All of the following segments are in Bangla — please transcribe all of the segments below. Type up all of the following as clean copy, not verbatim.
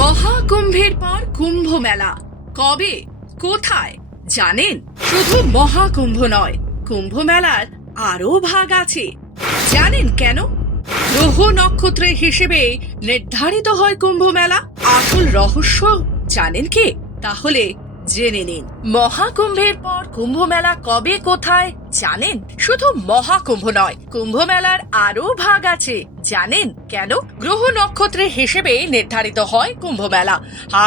মহাকুম্ভের পর কুম্ভ মেলা কবে কোথায় জানেন? শুধু মহাকুম্ভ নয়, কুম্ভ মেলার আরো ভাগ আছে। জানেন কেন? গ্রহ নক্ষত্রের হিসেবে নির্ধারিত হয় কুম্ভ মেলা। আসল রহস্য জানেন কি? তাহলে জেনে নিন। মহাকুম্ভের পর কুম্ভ মেলা কবে কোথায় জানেন? শুধু মহাকুম্ভ নয়, কুম্ভ মেলার আরো ভাগ আছে। জানেন কেন? গ্রহ নক্ষত্রের হিসেবে নির্ধারিত হয় কুম্ভ মেলা।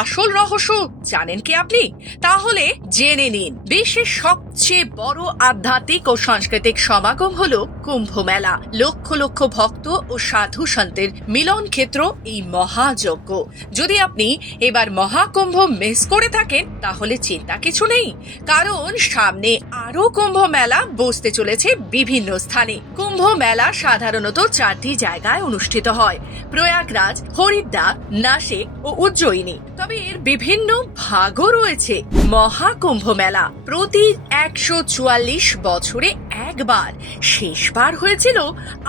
আসল রহস্য জানেন কি আপনি? তাহলে জেনে নিন। বিশ্বের সবচেয়ে বড় আধ্যাত্মিক ও সাংস্কৃতিক সমাগম হলো কুম্ভ মেলা। লক্ষ লক্ষ ভক্ত ও সাধু সন্তের মিলন ক্ষেত্র এই মহাযজ্ঞ। যদি আপনি এবার মহাকুম্ভ মিস করে থাকেন তাহলে চিন্তা কিছু নেই, কারণ সামনে আরো কুম্ভ মেলা বসতে চলেছে বিভিন্ন স্থানে। কুম্ভ মেলা সাধারণত 4টি জায়গায় অনুষ্ঠিত হয়: প্রয়াগরাজ, হরিদ্বার, নাসিক ও উজ্জয়িনী। তবে এর বিভিন্ন ভাগও রয়েছে। মহাকুম্ভ মেলা প্রতি 144 বছরে একবার, শেষবার হয়েছিল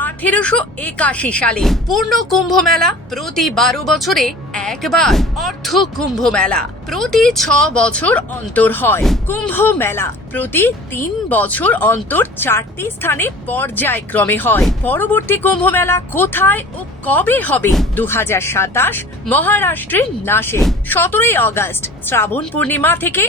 1881 সালে। পূর্ণ কুম্ভ মেলা প্রতি 12 বছরে একবার। অর্ধ কুম্ভ মেলা প্রতি 6 বছর অন্তর হয়। কুম্ভ মেলা প্রতি 3 বছর অন্তর 4টি স্থানে পর্যায়ক্রমে হয়। পরবর্তী কুম্ভ মেলা কোথায় ও কবে হবে? 2027 মহারাষ্ট্রের নাসিক। 17 আগস্ট শ্রাবণ পূর্ণিমা থেকে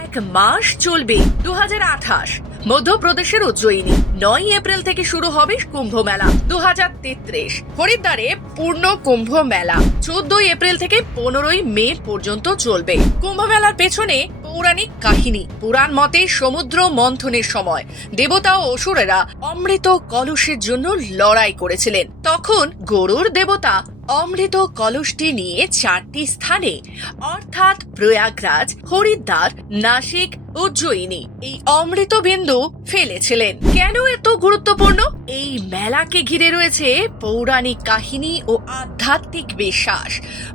1 মাস চলবে। 2028 মধ্যপ্রদেশের উজ্জয়িনী। 9 এপ্রিল থেকে শুরু হবে কুম্ভ মেলা। 2033 হরিদ্বারে পূর্ণ কুম্ভ মেলা। 14 এপ্রিল থেকে 15 মে পর্যন্ত চলবে। কুম্ভ মেলার পেছনে পৌরাণিক কাহিনী। পুরাণ মতে সমুদ্র মন্থনের সময় দেবতা ও অসুরেরা অমৃত কলসের জন্য লড়াই করেছিলেন। তখন গরুর দেবতা অমৃত কলসটি নিয়ে 4টি স্থানে অর্থাৎ প্রয়াগরাজ, হরিদ্বার, নাসিক, উজ্জয়িনী এই অমৃত বিন্দু ফেলেছিলেন। কেন এত গুরুত্বপূর্ণ? এই মেলাকে ঘিরে রয়েছে পৌরাণিক কাহিনী ও আধ্যাত্মিক বিশ্বাস।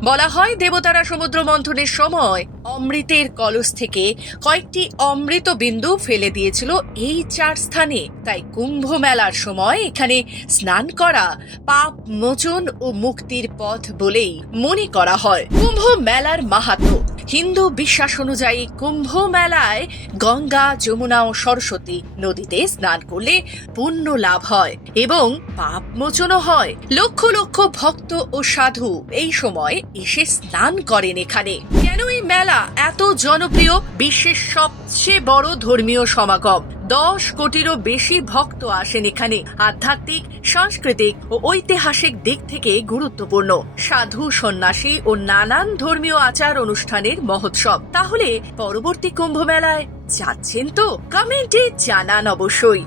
বলা হয় দেবতারা সমুদ্র মন্থনের সময় অমৃতের কলস থেকে কয়েকটি অমৃত বিন্দু ফেলে দিয়েছিল এই 4 স্থানে। তাই কুম্ভ মেলার সময় এখানে স্নান করা পাপ মোচন ও মুক্তির পথ বলেই মনে করা হয়। কুম্ভ মেলার মাহাত্ম্য। হিন্দু বিশ্বাস অনুযায়ী কুম্ভ মেলায় গঙ্গা, যমুনা ও সরস্বতী নদীতে স্নান করলে পুণ্য লাভ হয় এবং পাপ মোচনও হয়। লক্ষ লক্ষ ভক্ত ও সাধু এই সময় এসে স্নান করেন এখানে। কেন এই মেলা এত জনপ্রিয়? বিশ্বের সবচেয়ে বড় ধর্মীয় সমাগম। 10 কোটিরও বেশি ভক্ত আসেন এখানে। আধ্যাত্মিক, সাংস্কৃতিক ও ঐতিহাসিক দিক থেকে গুরুত্বপূর্ণ। সাধু, সন্ন্যাসী ও নানান ধর্মীয় আচার অনুষ্ঠানের মহোৎসব। তাহলে পরবর্তী কুম্ভ মেলায় যাচ্ছেন তো? কমেন্টে জানান অবশ্যই।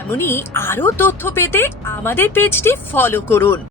এমনই আরো তথ্য পেতে আমাদের পেজটি ফলো করুন।